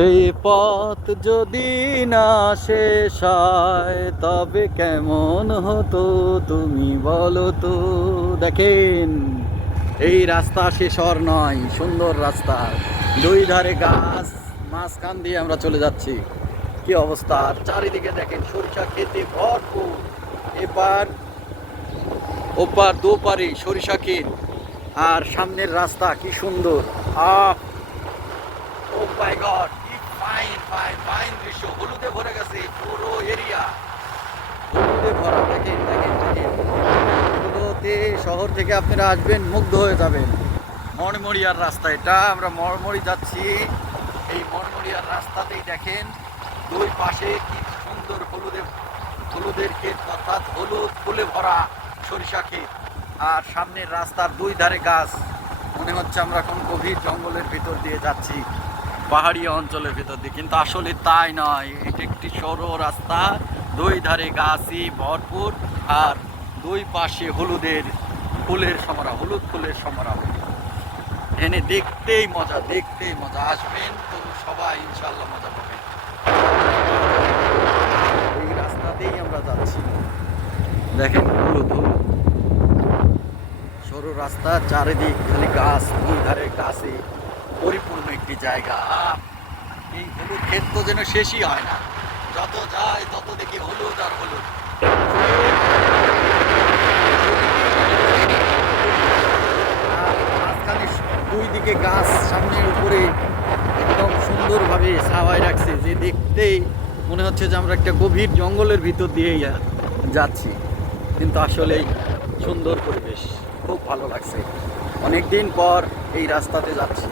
এই পথ যদি না শেষ হয় তবে কেমন হতো তুমি বলো তো। দেখেন এই রাস্তা শেষ হওয়ার নয়, সুন্দর রাস্তা, দুই ধারে গাছ, মাঝখান দিয়ে আমরা চলে যাচ্ছি। কি অবস্থা! আর চারিদিকে দেখেন সরিষা খেতে ভরপুর, এপার ওপার দুপারে সরিষা ক্ষেত, আর সামনের রাস্তা কি সুন্দর! আহ, ও মাই গড, কি ফাইন ফাইন ফাইন দৃশ্য! হলুদে ভরে গেছে পুরো এরিয়া, হলুদে ভরা। দেখেন দেখেন দেখেন, এগুলোতে শহর থেকে আপনারা আসবেন, মুগ্ধ হয়ে যাবেন। মরমরিয়ার রাস্তা এটা, আমরা মরমরি যাচ্ছি। এই মরমরিয়ার রাস্তাতেই দেখেন দুই পাশে কি সুন্দর হলুদের ক্ষেত, অর্থাৎ হলুদ ফুলে ভরা সরিষা ক্ষেত, আর সামনের রাস্তার দুই ধারে গাছ। মনে হচ্ছে আমরা কোন গভীর জঙ্গলের ভিতর দিয়ে যাচ্ছি, পাহাড়ি অঞ্চলের ভিতর দিয়ে, কিন্তু আসলে তাই নয়। এটি একটি সরু রাস্তা, দুই ধারে গাছই ভরপুর, আর দুই পাশে হলুদের ফুলের সমারোহ, হলুদ ফুলের সমারোহ। এনে দেখতেই মজা, দেখতেই মজা। আসবেন তো সবাই, ইনশাল্লাহ মজা পাবেন। এই রাস্তাতেই আমরা যাচ্ছি, দেখেন হলুদ হলুদ সরু রাস্তা, চারিদিক খালি গাছ, দুই ধারে গাছে পরিপূর্ণ একটি জায়গা। এই হলুদ ক্ষেত তো যেন শেষই হয় না, যত যায় তত দেখি হলুদ আর হলুদ। মাঝখানে দুই দিকে গাছ, সামনে উপরে একদম সুন্দরভাবে ছাওয়ায় রাখছে, যে দেখতেই মনে হচ্ছে যে আমরা একটা গভীর জঙ্গলের ভিতর দিয়ে যাচ্ছি, কিন্তু আসলেই সুন্দর পরিবেশ, খুব ভালো লাগছে। অনেকদিন পর এই রাস্তাতে যাচ্ছি,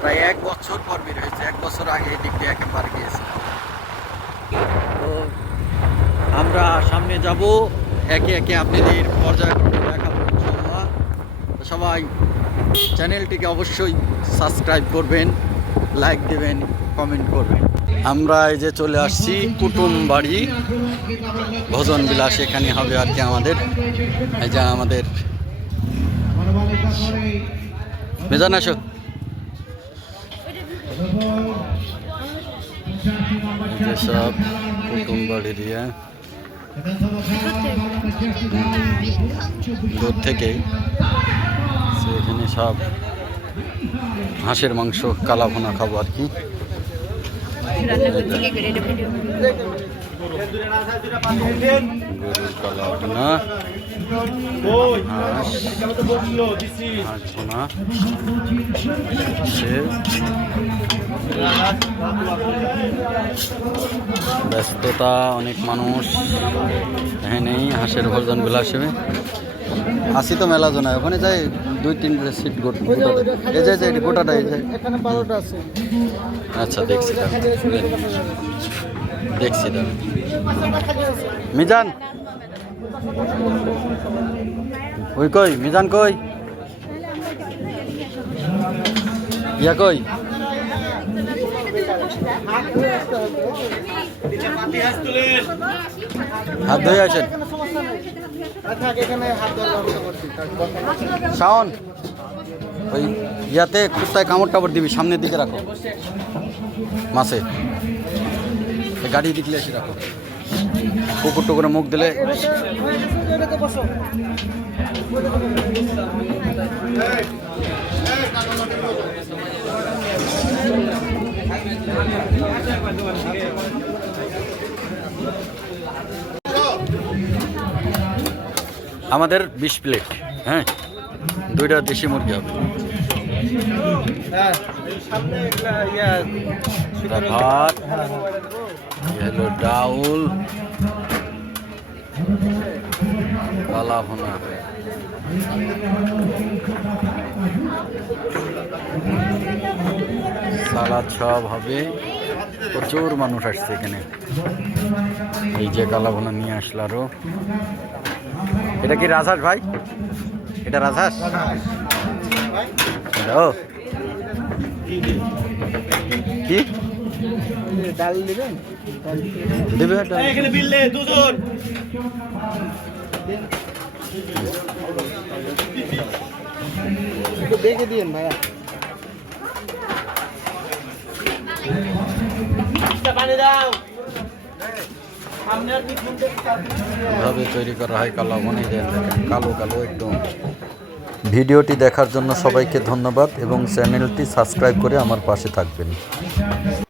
প্রায় 1 বছর পর বের হয়েছে। 1 বছর আগে এই দিক দিয়ে একবার গিয়েছিলাম। তো আমরা সামনে যাব, একে একে আপনাদের পর্যায়ক্রমে দেখাবো ইনশাআল্লাহ। তো সবাই চ্যানেলটিকে অবশ্যই সাবস্ক্রাইব করবেন, লাইক দেবেন, কমেন্ট করবেন। আমরা এই যে চলে আসছি কুটুম বাড়ি, ভোজন বিলাস এখানে হবে আর কি আমাদের। এই যে আমাদের মেজান, আসো। সব কুটুম বাড়ি দিয়ে দূর থেকেই সেখানে সব হাঁসের মাংস, কালা ভুনা খাবো আর কি। গরুর কালা ভুনা, হাঁস ভুনা, ব্যস্ততা, অনেক মানুষ এখানে হাঁসের ভোজন বিলাস হিসেবে আসি তো মেলা জনায়, ওখানে যাই 2-3 সিট এই যে গোটাটা এই যে। আচ্ছা, দেখছি দেখছি দাদা। মিজান ওই কই, মিজান কই, ইয়া কই? হাত ধুয়ে আসেন। শাওন, ওই ইয়াতে কুত্তায় কামড় টামড় দিবি, সামনের দিকে রাখো, মাছে গাড়ি দিকলে এসে রাখো, কুকুর টুকুরে মুখ দিলে। আমাদের 20 প্লেট, হ্যাঁ, 2টা দেশি মুরগি হবে। ভাত, হলো ডাউল, কালা ভুনা, সালাদ সব হবে। প্রচুর মানুষ আসছে এখানে। এই যে কালা ভুনা নিয়ে আসলো আরো। এটা কি রাজহাঁস ভাই? এটা রাজহাঁস? ও কি ডাল দিবেন? দেবে এখানে বিললে দুজন দেখে দিন ভাইয়া। এভাবে তৈরি করা হয় কালাভুন। এই দেখেন কালো কালো একদম। ভিডিওটি দেখার জন্য সবাইকে ধন্যবাদ এবং চ্যানেলটি সাবস্ক্রাইব করে আমার পাশে থাকবেন।